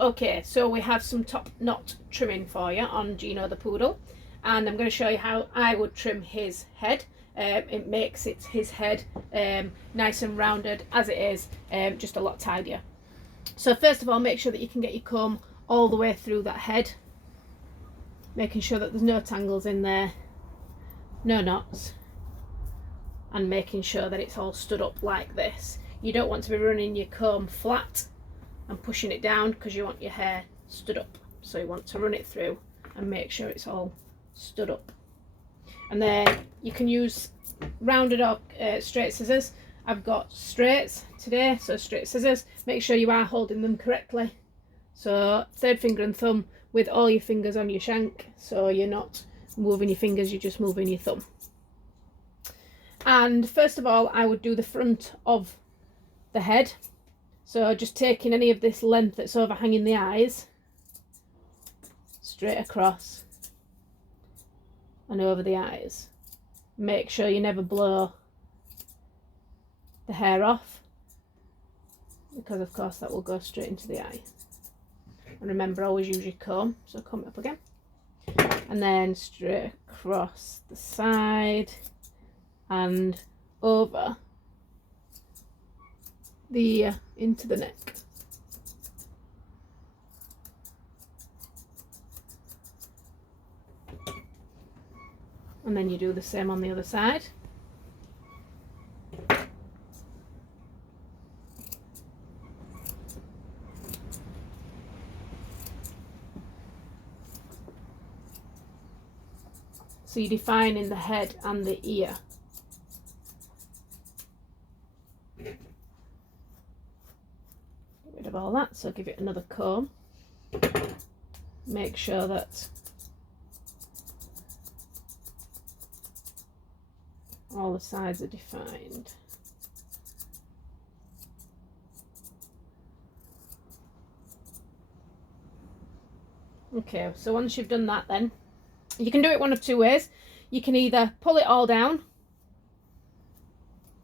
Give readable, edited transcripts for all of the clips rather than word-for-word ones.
Okay, so we have some top knot trimming for you on Gino the poodle, and I'm going to show you how I would trim his head. It makes his head nice and rounded as it is, just a lot tidier. So first of all, make sure that you can get your comb all the way through that head, making sure that there's no tangles in there, no knots, and making sure that it's all stood up like this. You don't want to be running your comb flat and pushing it down because you want your hair stood up. So you want to run it through and make sure it's all stood up. And then you can use rounded or straight scissors. I've got straights today, so straight scissors. Make sure you are holding them correctly. So third finger and thumb with all your fingers on your shank, so you're not moving your fingers, you're just moving your thumb. And first of all, I would do the front of the head. So just taking any of this length that's overhanging the eyes, straight across and over the eyes. Make sure you never blow the hair off, because of course that will go straight into the eye. And remember, always use your comb, so comb it up again. And then straight across the side and over the ear into the neck. And then you do the same on the other side. So you're defining the head and the ear. Get rid of all that, so give it another comb. Make sure that all the sides are defined. Okay, so once you've done that, then you can do it one of two ways. You can either pull it all down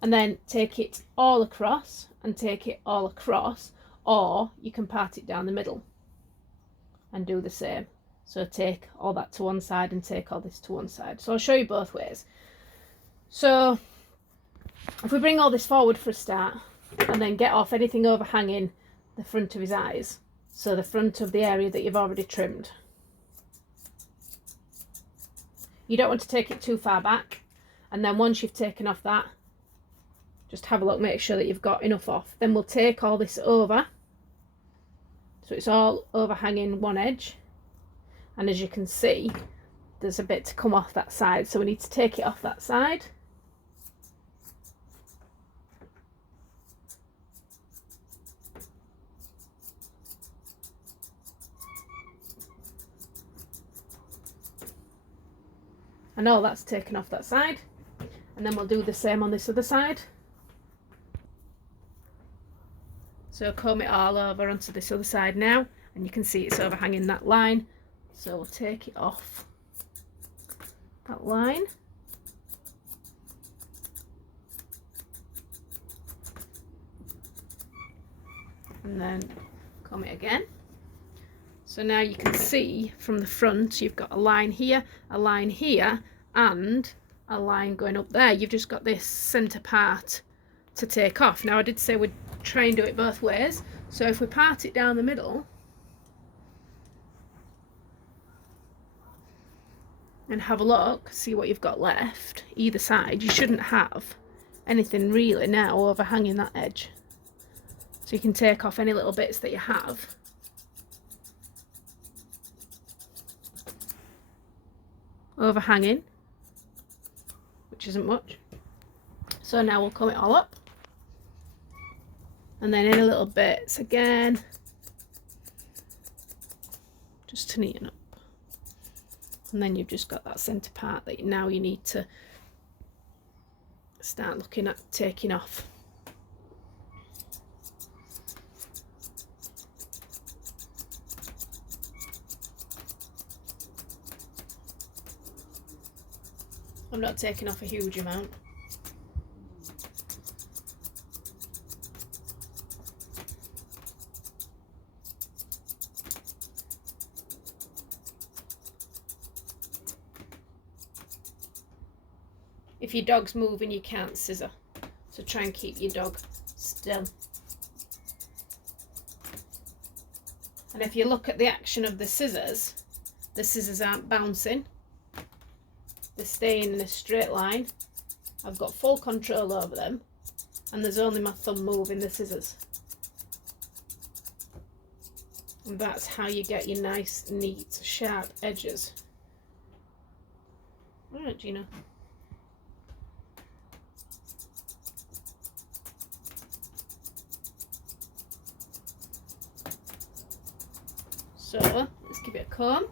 and then take it all across and take it all across, or you can part it down the middle and do the same. So take all that to one side and take all this to one side. So I'll show you both ways. So if we bring all this forward for a start and then get off anything overhanging the front of his eyes, so the front of the area that you've already trimmed. You don't want to take it too far back, and then once you've taken off that, just have a look, make sure that you've got enough off. Then we'll take all this over, so it's all overhanging one edge, and as you can see, there's a bit to come off that side, so we need to take it off that side. And all that's taken off that side, and then we'll do the same on this other side. So comb it all over onto this other side now, and you can see it's overhanging that line, so we'll take it off that line. And then comb it again. So now you can see from the front you've got a line here, and a line going up there. You've just got this centre part to take off. Now I did say we'd try and do it both ways. So if we part it down the middle and have a look, see what you've got left either side, you shouldn't have anything really now overhanging that edge. So you can take off any little bits that you have. Overhanging, which isn't much. So now we'll comb it all up, and then in a little bits again, just to neaten up. And then you've just got that centre part that now you need to start looking at taking off. I'm not taking off a huge amount. if your dog's moving, you can't scissor. So try and keep your dog still. And if you look at the action of the scissors aren't bouncing. They're staying in a straight line. I've got full control over them, and there's only my thumb moving the scissors. And that's how you get your nice, neat, sharp edges. Right, Gina. So let's give it a comb.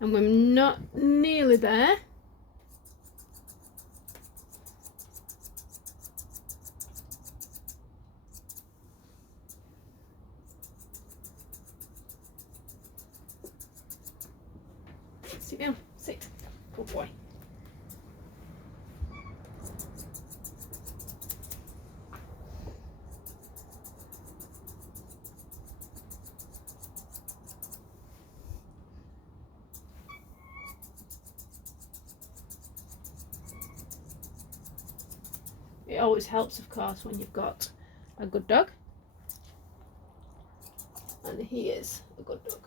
And we're not nearly there. Sit down, sit. Good boy. It always helps, of course, when you've got a good dog. And he is a good dog.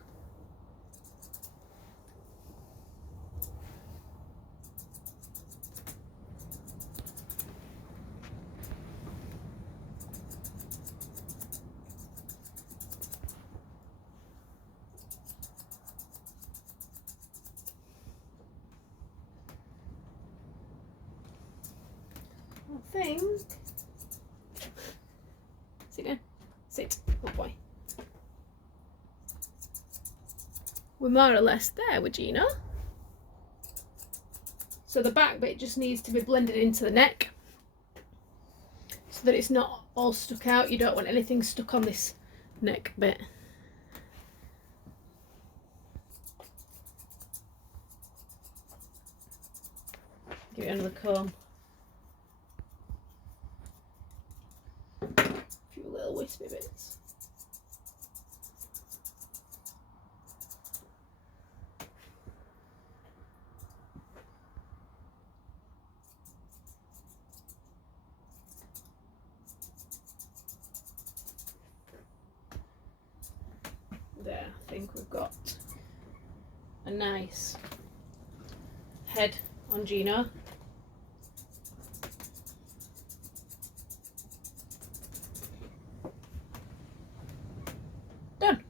I think. Sit down. Sit. Good boy. We're more or less there with Gina. So the back bit just needs to be blended into the neck so that it's not all stuck out. You don't want anything stuck on this neck bit. Give it another comb. A few little wispy bits. There, I think we've got a nice head on Gino. Done.